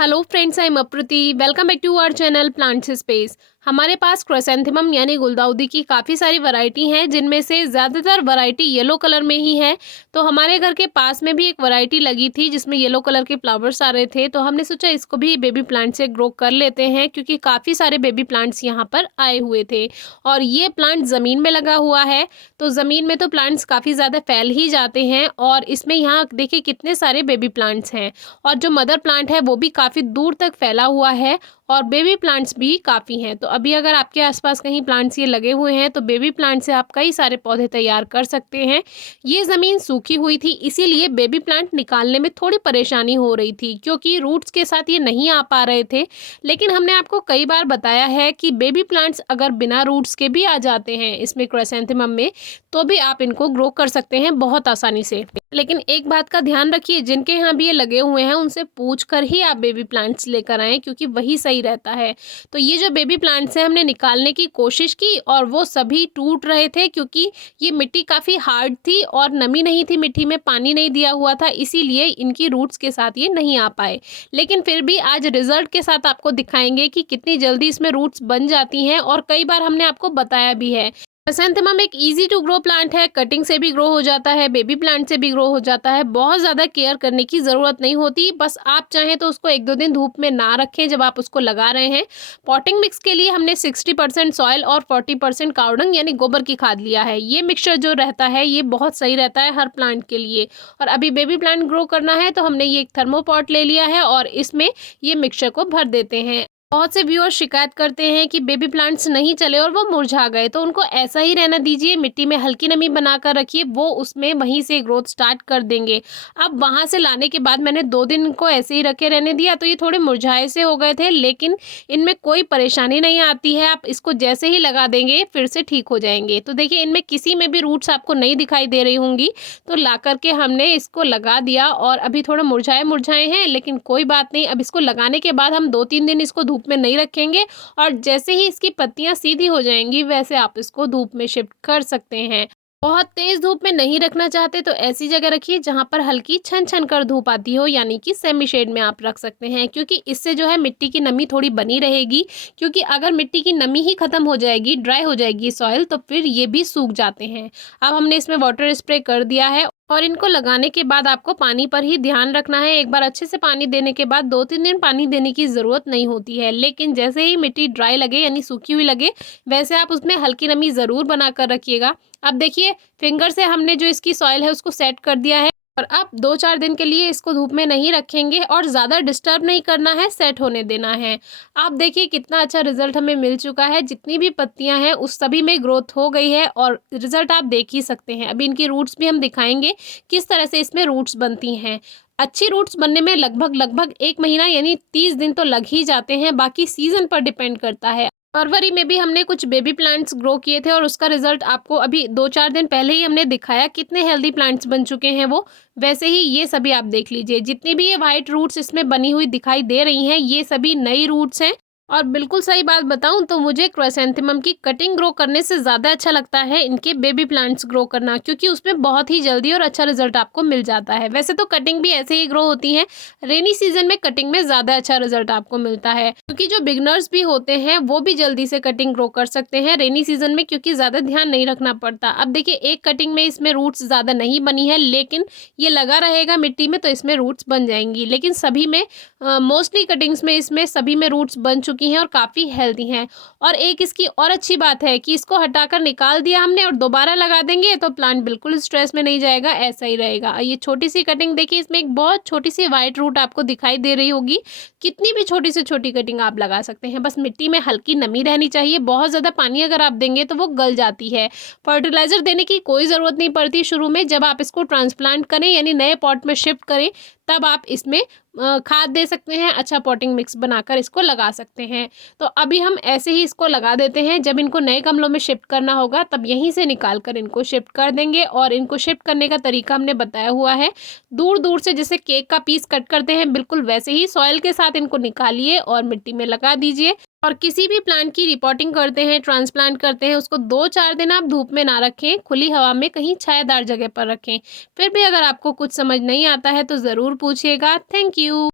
Hello friends, I am Aprati. Welcome back to our channel plants space. हमारे पास chrysanthemum यानी गुलदाउदी की काफ़ी सारी वैरायटी हैं, जिनमें से ज़्यादातर वैरायटी येलो कलर में ही है। तो हमारे घर के पास में भी एक वैरायटी लगी थी जिसमें येलो कलर के फ्लावर्स आ रहे थे, तो हमने सोचा इसको भी बेबी प्लांट से ग्रो कर लेते हैं, क्योंकि काफ़ी सारे बेबी प्लांट्स यहाँ पर आए हुए थे। और ये प्लांट ज़मीन में लगा हुआ है, तो ज़मीन में तो प्लांट्स काफ़ी ज़्यादा फैल ही जाते हैं। और इसमें यहाँ देखिए कितने सारे बेबी प्लांट्स हैं, और जो मदर प्लांट है वो भी काफ़ी दूर तक फैला हुआ है, और बेबी प्लांट्स भी काफ़ी हैं। तो अभी अगर आपके आसपास कहीं प्लांट्स ये लगे हुए हैं, तो बेबी प्लांट से आप कई सारे पौधे तैयार कर सकते हैं। ये ज़मीन सूखी हुई थी, इसीलिए बेबी प्लांट निकालने में थोड़ी परेशानी हो रही थी, क्योंकि रूट्स के साथ ये नहीं आ पा रहे थे। लेकिन हमने आपको कई बार बताया है कि बेबी प्लांट्स अगर बिना रूट्स के भी आ जाते हैं इसमें क्राइसैंथेमम में, तो भी आप इनको ग्रो कर सकते हैं बहुत आसानी से। लेकिन एक बात का ध्यान रखिए, जिनके यहाँ भी ये लगे हुए हैं उनसे पूछ कर ही आप बेबी प्लांट्स लेकर आएँ, क्योंकि वही सही रहता है। तो ये जो बेबी प्लांट्स हैं हमने निकालने की कोशिश की, और वो सभी टूट रहे थे, क्योंकि ये मिट्टी काफ़ी हार्ड थी और नमी नहीं थी मिट्टी में, पानी नहीं दिया हुआ था, इसीलिए इनकी रूट्स के साथ ये नहीं आ पाए। लेकिन फिर भी आज रिजल्ट के साथ आपको दिखाएंगे कि कितनी जल्दी इसमें रूट्स बन जाती हैं, और कई बार हमने आपको बताया भी है। क्राइसैंथेमम एक इजी टू ग्रो प्लांट है, कटिंग से भी ग्रो हो जाता है, बेबी प्लांट से भी ग्रो हो जाता है। बहुत ज़्यादा केयर करने की ज़रूरत नहीं होती, बस आप चाहें तो उसको 1-2 दिन धूप में ना रखें जब आप उसको लगा रहे हैं। पॉटिंग मिक्स के लिए हमने 60% सॉइल और 40% कावडंग यानी गोबर की खाद लिया है। ये मिक्सचर जो रहता है ये बहुत सही रहता है हर प्लांट के लिए। और अभी बेबी प्लांट ग्रो करना है तो हमने ये एक थर्मोपॉट ले लिया है, और इसमें ये मिक्सचर को भर देते हैं। बहुत से व्यूअर्स शिकायत करते हैं कि बेबी प्लांट्स नहीं चले और वो मुरझा गए, तो उनको ऐसा ही रहना दीजिए। मिट्टी में हल्की नमी बनाकर रखिए, वो उसमें वहीं से ग्रोथ स्टार्ट कर देंगे। अब वहाँ से लाने के बाद मैंने 2 दिन इनको ऐसे ही रखे रहने दिया, तो ये थोड़े मुरझाए से हो गए थे, लेकिन इनमें कोई परेशानी नहीं आती है। आप इसको जैसे ही लगा देंगे फिर से ठीक हो जाएंगे। तो देखिए इनमें किसी में भी रूट्स आपको नहीं दिखाई दे रही होंगी, तो ला करके हमने इसको लगा दिया, और अभी थोड़ा मुरझाए मुरझाए हैं, लेकिन कोई बात नहीं। अब इसको लगाने के बाद हम 2-3 दिन इसको धूप में नहीं रखेंगे, और जैसे ही इसकी पत्तियां सीधी हो जाएंगी वैसे आप इसको धूप में शिफ्ट कर सकते हैं। बहुत तेज धूप में नहीं रखना चाहते तो ऐसी जगह रखिए जहां पर हल्की छन छन कर धूप आती हो, यानी कि सेमी शेड में आप रख सकते हैं, क्योंकि इससे जो है मिट्टी की नमी थोड़ी बनी रहेगी। क्योंकि अगर मिट्टी की नमी ही खत्म हो जाएगी, ड्राई हो जाएगी सॉइल, तो फिर ये भी सूख जाते हैं। अब हमने इसमें वाटर स्प्रे कर दिया है, और इनको लगाने के बाद आपको पानी पर ही ध्यान रखना है। एक बार अच्छे से पानी देने के बाद 2-3 दिन पानी देने की ज़रूरत नहीं होती है, लेकिन जैसे ही मिट्टी ड्राई लगे यानी सूखी हुई लगे, वैसे आप उसमें हल्की नमी ज़रूर बना कर रखिएगा। अब देखिए फिंगर से हमने जो इसकी सॉइल है उसको सेट कर दिया है, और अब 2-4 दिन के लिए इसको धूप में नहीं रखेंगे, और ज़्यादा डिस्टर्ब नहीं करना है, सेट होने देना है। आप देखिए कितना अच्छा रिजल्ट हमें मिल चुका है। जितनी भी पत्तियां हैं उस सभी में ग्रोथ हो गई है, और रिजल्ट आप देख ही सकते हैं। अभी इनकी रूट्स भी हम दिखाएंगे किस तरह से इसमें रूट्स बनती हैं। अच्छी रूट्स बनने में लगभग 1 महीना यानी 30 दिन तो लग ही जाते हैं, बाकी सीजन पर डिपेंड करता है। फरवरी में भी हमने कुछ बेबी प्लांट्स ग्रो किए थे, और उसका रिजल्ट आपको अभी 2-4 दिन पहले ही हमने दिखाया, कितने हेल्दी प्लांट्स बन चुके हैं वो। वैसे ही ये सभी आप देख लीजिए, जितनी भी ये वाइट रूट्स इसमें बनी हुई दिखाई दे रही हैं, ये सभी नई रूट्स हैं। और बिल्कुल सही बात बताऊं तो मुझे क्राइसैंथेमम की कटिंग ग्रो करने से ज़्यादा अच्छा लगता है इनके बेबी प्लांट्स ग्रो करना, क्योंकि उसमें बहुत ही जल्दी और अच्छा रिजल्ट आपको मिल जाता है। वैसे तो कटिंग भी ऐसे ही ग्रो होती है, रेनी सीजन में कटिंग में ज़्यादा अच्छा रिजल्ट आपको मिलता है, क्योंकि जो बिगनर्स भी होते हैं वो भी जल्दी से कटिंग ग्रो कर सकते हैं रेनी सीजन में, क्योंकि ज़्यादा ध्यान नहीं रखना पड़ता। अब देखिए एक कटिंग में इसमें रूट्स ज़्यादा नहीं बनी है, लेकिन ये लगा रहेगा मिट्टी में तो इसमें रूट्स बन जाएंगी। लेकिन सभी में मोस्टली कटिंग्स में इसमें सभी में रूट्स बन चुकी हैं और काफ़ी हेल्दी हैं। और एक इसकी और अच्छी बात है कि इसको हटाकर निकाल दिया हमने और दोबारा लगा देंगे तो प्लांट बिल्कुल स्ट्रेस में नहीं जाएगा, ऐसा ही रहेगा। ये छोटी सी कटिंग देखिए, इसमें एक बहुत छोटी सी वाइट रूट आपको दिखाई दे रही होगी। कितनी भी छोटी से छोटी कटिंग आप लगा सकते हैं, बस मिट्टी में हल्की नमी रहनी चाहिए। बहुत ज़्यादा पानी अगर आप देंगे तो वो गल जाती है। फर्टिलाइज़र देने की कोई ज़रूरत नहीं पड़ती शुरू में। जब आप इसको ट्रांसप्लांट करें यानी नए पॉट में शिफ्ट करें, तब आप इसमें खाद दे सकते हैं। अच्छा पॉटिंग मिक्स बनाकर इसको लगा सकते हैं। तो अभी हम ऐसे ही इसको लगा देते हैं। जब इनको नए गमलों में शिफ्ट करना होगा तब यहीं से निकाल कर इनको शिफ्ट कर देंगे। और इनको शिफ्ट करने का तरीका हमने बताया हुआ है, दूर दूर से जैसे केक का पीस कट करते हैं बिल्कुल वैसे ही सॉइल के साथ इनको निकालिए और मिट्टी में लगा दीजिए। और किसी भी प्लांट की रिपोर्टिंग करते हैं, ट्रांसप्लांट करते हैं, उसको 2-4 दिन आप धूप में ना रखें, खुली हवा में कहीं छायादार जगह पर रखें। फिर भी अगर आपको कुछ समझ नहीं आता है तो ज़रूर पूछिएगा। Thank you.